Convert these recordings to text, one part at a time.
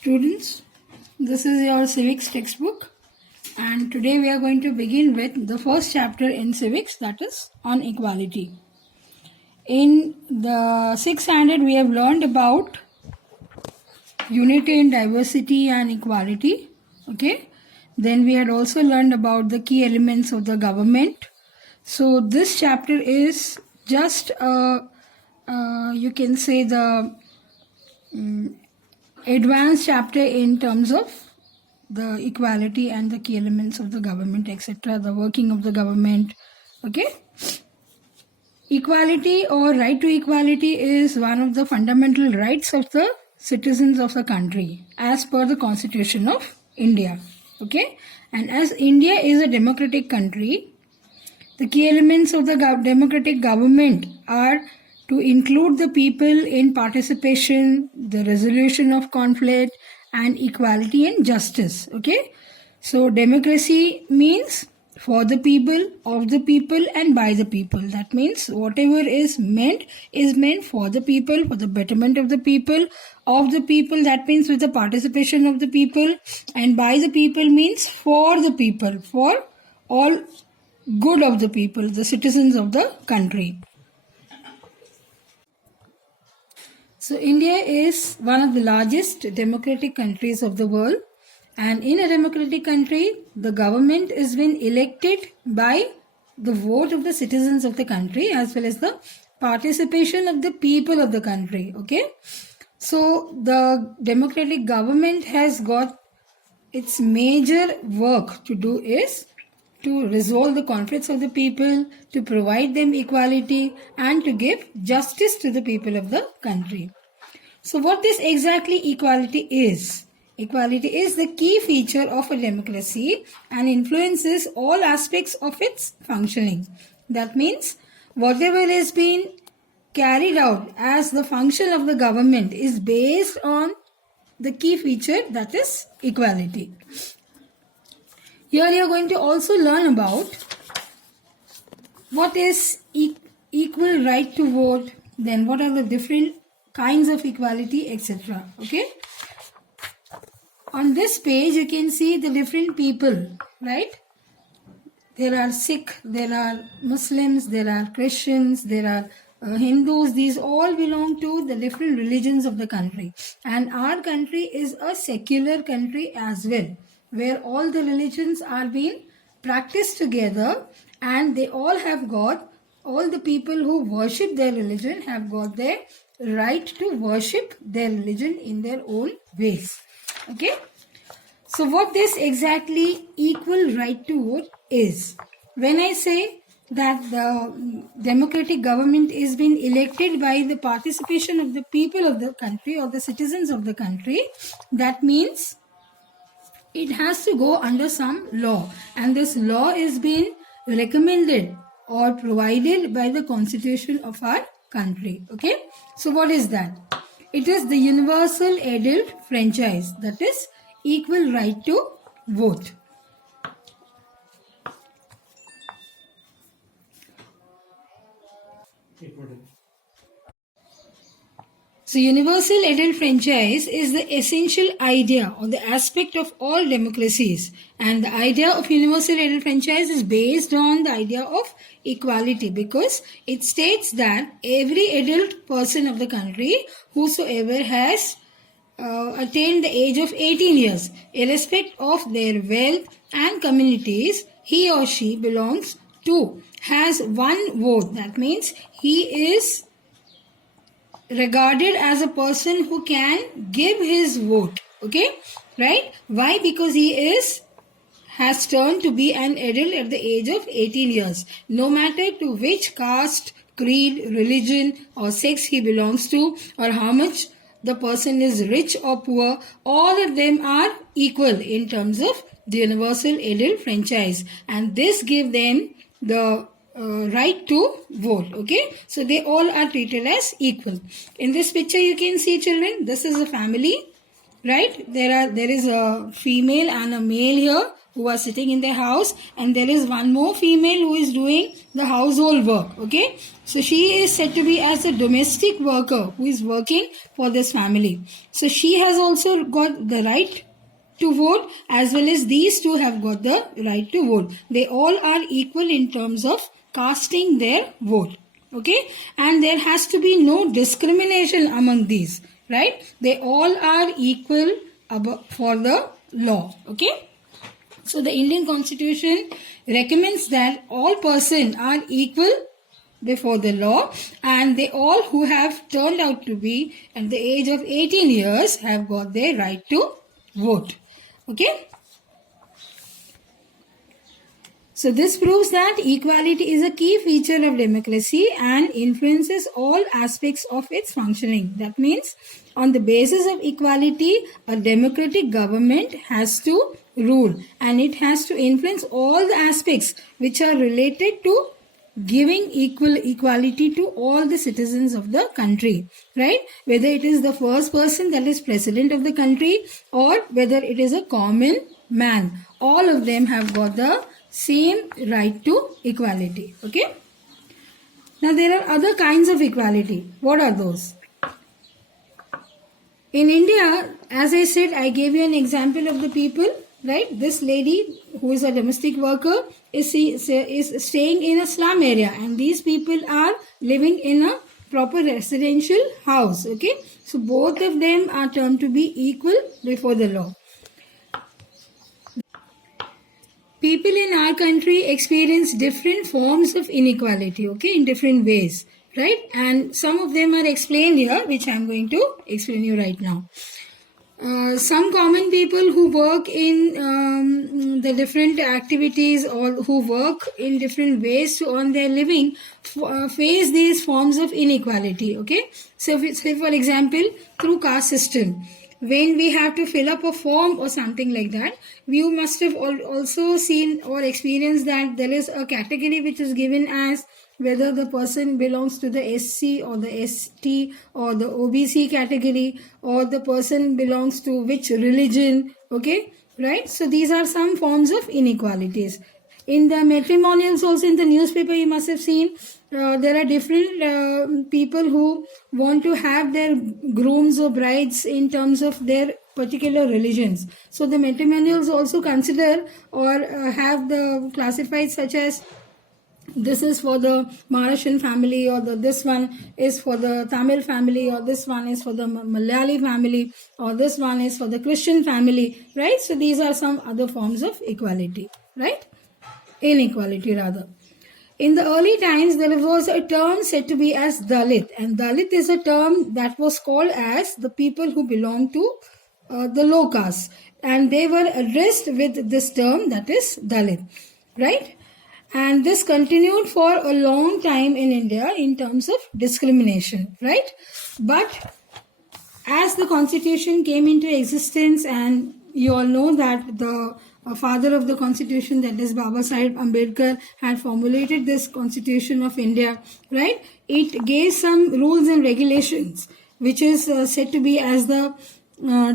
Students, this is your civics textbook, and today we are going to begin with the first chapter in civics, that is on equality. In the 6th standard we have learned about unity in diversity and equality. Okay, then we had also learned about the key elements of the government. So this chapter is just you can say the advanced chapter in terms of the equality and the key elements of the government, etc., the working of the government. Okay, equality or right to equality is one of the fundamental rights of the citizens of the country as per the Constitution of India. Okay, and as India is a democratic country, the key elements of the democratic government are to include the people in participation, the resolution of conflict, and equality and justice. Okay, so democracy means for the people, of the people, and by the people. That means whatever is meant for the people, for the betterment of the people, of the people. That means with the participation of the people, and by the people means for the people, for all good of the people, the citizens of the country. So India is one of the largest democratic countries of the world, and in a democratic country, the government is being elected by the vote of the citizens of the country as well as the participation of the people of the country. Okay, so the democratic government has got its major work to do is to resolve the conflicts of the people, to provide them equality, and to give justice to the people of the country. So what this exactly equality is? Equality is the key feature of a democracy and influences all aspects of its functioning. That means whatever is being carried out as the function of the government is based on the key feature, that is equality. Here you are going to also learn about what is equal right to vote, then what are the different kinds of equality, etc. Okay. On this page you can see the different people, right? There are Sikh, there are Muslims, there are Christians, there are Hindus. These all belong to the different religions of the country, and our country is a secular country as well, where all the religions are being practiced together, and they all have got, all the people who worship their religion have got their right to worship their religion in their own ways. Okay, so what this exactly equal right to vote is? When I say that the democratic government is being elected by the participation of the people of the country or the citizens of the country, that means it has to go under some law, and this law is being recommended or provided by the Constitution of our country. Okay, so what is that? It is the universal adult franchise, that is equal right to vote. So universal adult franchise is the essential idea or the aspect of all democracies, and the idea of universal adult franchise is based on the idea of equality, because it states that every adult person of the country, whosoever has attained the age of 18 years, irrespective of their wealth and communities he or she belongs to, has one vote. That means he is regarded as a person who can give his vote. Okay, right? Why? Because he has turned to be an adult at the age of 18 years. No matter to which caste, creed, religion or sex he belongs to, or how much the person is rich or poor, all of them are equal in terms of the universal adult franchise, and this gives them the right to vote. Okay, so they all are treated as equal. In this picture you can see, children, this is a family, right? There is a female and a male here who are sitting in their house, and there is one more female who is doing the household work. Okay, so she is said to be as a domestic worker who is working for this family. So she has also got the right to vote, as well as these two have got the right to vote. They all are equal in terms of casting their vote. Okay, and there has to be no discrimination among these, right? They all are equal for the law. Okay, so the Indian Constitution recommends that all persons are equal before the law, and they all who have turned out to be at the age of 18 years have got their right to vote. Okay, so this proves that equality is a key feature of democracy and influences all aspects of its functioning. That means on the basis of equality, a democratic government has to rule, and it has to influence all the aspects which are related to giving equality to all the citizens of the country, right? Whether it is the first person, that is president of the country, or whether it is a common man, all of them have got the same right to equality. Okay, now there are other kinds of equality. What are those? In India, as I said, I gave you an example of the people, right? This lady who is a domestic worker is staying in a slum area, and these people are living in a proper residential house. Okay, so both of them are termed to be equal before the law. People in our country experience different forms of inequality, okay, in different ways, right? And some of them are explained here, which I am going to explain you right now. Some common people who work in the different activities or who work in different ways to earn their living face these forms of inequality. Okay, so say for example, through caste system, when we have to fill up a form or something like that, you must have also seen or experienced that there is a category which is given as whether the person belongs to the SC or the ST or the OBC category, or the person belongs to which religion. Okay, right? So these are some forms of inequalities. In the matrimonials also, in the newspaper you must have seen, there are different people who want to have their grooms or brides in terms of their particular religions. So the matrimonials also consider or have the classified such as this is for the Maharashtrian family, or this one is for the Tamil family, or this one is for the Malayali family, or this one is for the Christian family, right? So these are some other forms of equality, right? Inequality rather. In the early times, there was a term said to be as Dalit, and Dalit is a term that was called as the people who belong to the low caste, and they were addressed with this term, that is Dalit, right? And this continued for a long time in India in terms of discrimination, right? But as the constitution came into existence, and you all know that the father of the constitution, that is Baba Sahib Ambedkar, had formulated this constitution of India, right? It gave some rules and regulations, which is said to be as the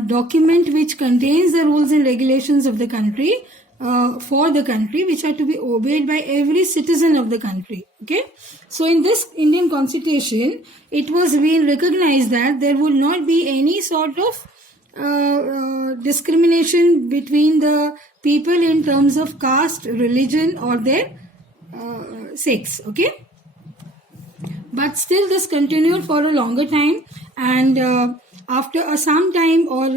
document which contains the rules and regulations of the country, for the country, which are to be obeyed by every citizen of the country. Okay, so in this Indian constitution, it was being recognized that there would not be any sort of discrimination between the people in terms of caste, religion, or their sex. Okay, but still this continued for a longer time, and after some time, or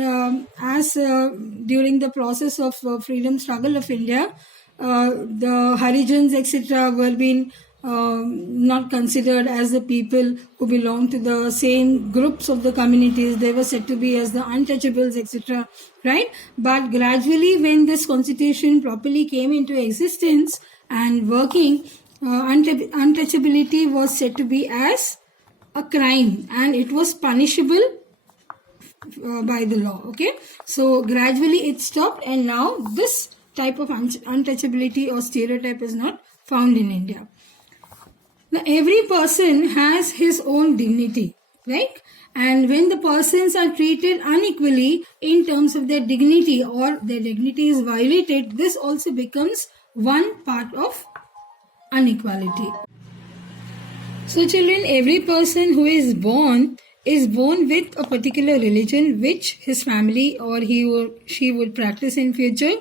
as during the process of freedom struggle of India, the Harijans etc. were being not considered as the people who belong to the same groups of the communities. They were said to be as the untouchables etc. Right? But gradually, when this constitution properly came into existence and working, untouchability was said to be as a crime, and it was punishable by the law. Okay, so gradually it stopped, and now this type of untouchability or stereotype is not found in India. Now every person has his own dignity, right? And when the persons are treated unequally in terms of their dignity or their dignity is violated, this also becomes one part of inequality. So children, every person who is born with a particular religion which his family or he or she would practice in future,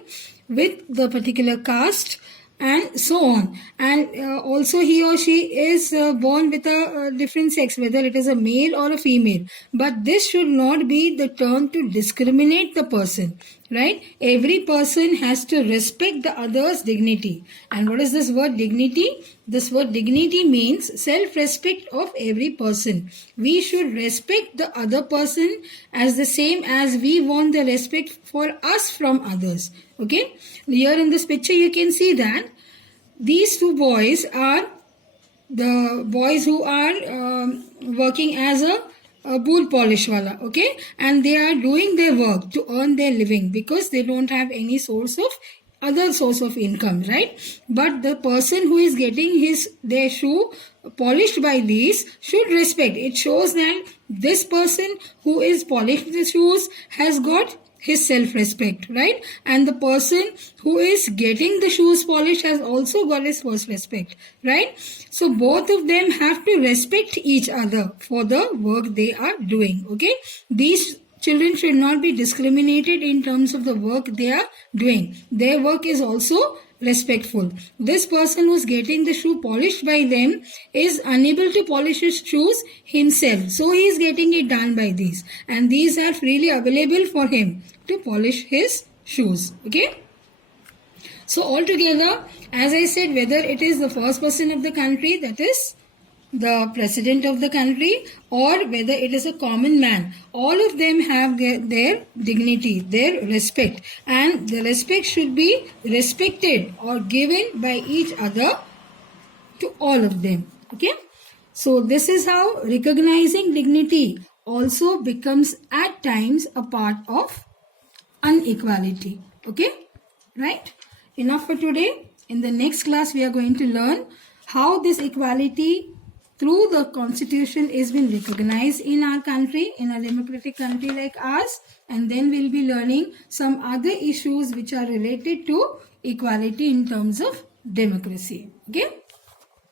with the particular caste and so on. And also he or she is born with a different sex, whether it is a male or a female. But this should not be the term to discriminate the person, right? Every person has to respect the other's dignity. And what is this word dignity? This word dignity means self-respect of every person. We should respect the other person as the same as we want the respect for us from others. Okay? Here in this picture you can see that these two boys are the boys who are working as a boot polish wala, okay, and they are doing their work to earn their living because they don't have any other source of income, right? But the person who is getting their shoe polished by these should respect. It shows that this person who is polishing the shoes has got his self-respect, right? And the person who is getting the shoes polished has also got his first respect, right? So both of them have to respect each other for the work they are doing, okay? These children should not be discriminated in terms of the work they are doing. Their work is also respectful. This person who is getting the shoe polished by them is unable to polish his shoes himself. So he is getting it done by these. And these are freely available for him to polish his shoes. Okay. So altogether, as I said, whether it is the first person of the country, that is the president of the country, or whether it is a common man, all of them have their dignity, their respect, and the respect should be respected or given by each other to all of them. Okay, so this is how recognizing dignity also becomes at times a part of inequality. Okay, right? Enough for today. In the next class we are going to learn how this equality through the constitution is been recognized in our country, in a democratic country like ours, and then we'll be learning some other issues which are related to equality in terms of democracy. Okay.